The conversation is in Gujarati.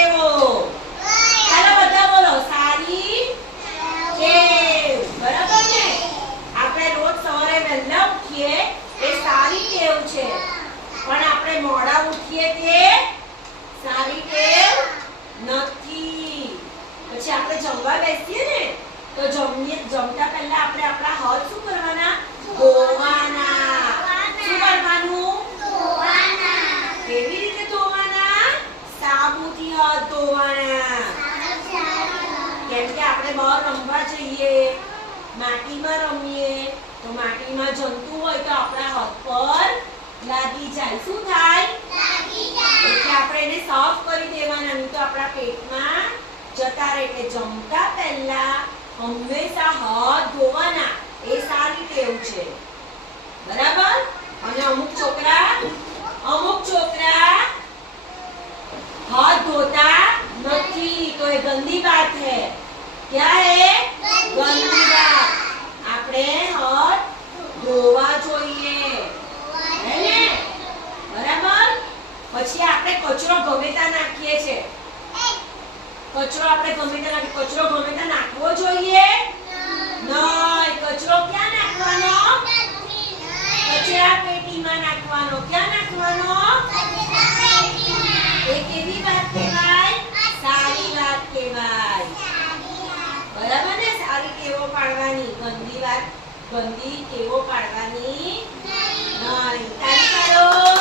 ટેવો. ચાલો બધા બોલો સારી ટેવ. બરાબર ને? આપણે રોજ સવારે વહેલા ઉઠીએ એ સારી ટેવ છે, પણ આપણે મોડા ઉઠીએ તે સારી ટેવ નથી. પછી આપણે જમવા બેસીએ ને તો જમતા પહેલા આપણે આપણા હાથ શું કરવાના? ધોવાના. શું કરવાનું? કેવી રીતે ધોવાના? સાબુથી હાથ ધોવાના. કેમ કે આપણે બહાર રમવા જઈએ, માટીમાં રમીએ તો માટીમાં જંતુ હોય તો આપણા હાથ પર લાગી જાય. શું થાય? એટલે આપણે એને સાફ કરી દેવાના, નહીં તો આપણા પેટમાં જતા રહે. એટલે જમતા પહેલા હંમેશા હાથ ધોવાના. એ સારી ટેવ છે. બરાબર? અને અમુક છોકરા हाथ धोता नहीं तो ये गंदी बात है. क्या है? गंदी बात. આપણે હાથ ધોવા જોઈએ, હે ને? બરાબર? પછી આપણે કચરો ગમે ત્યાં નાખીએ છે. કચરો ગમે ત્યાં નાખવો જોઈએ નહીં. કચરો ક્યાં નાખવાનો? કચરા પેટીમાં નાખવાનો. ક્યાં નાખવાનો? એ કેવી વાત કહેવાય? સારી વાત કહેવાય. બરાબર ને? સારી ટેવો પાડવાની, ગંદી ટેવો પાડવાની નહીં. તાળી પાડો.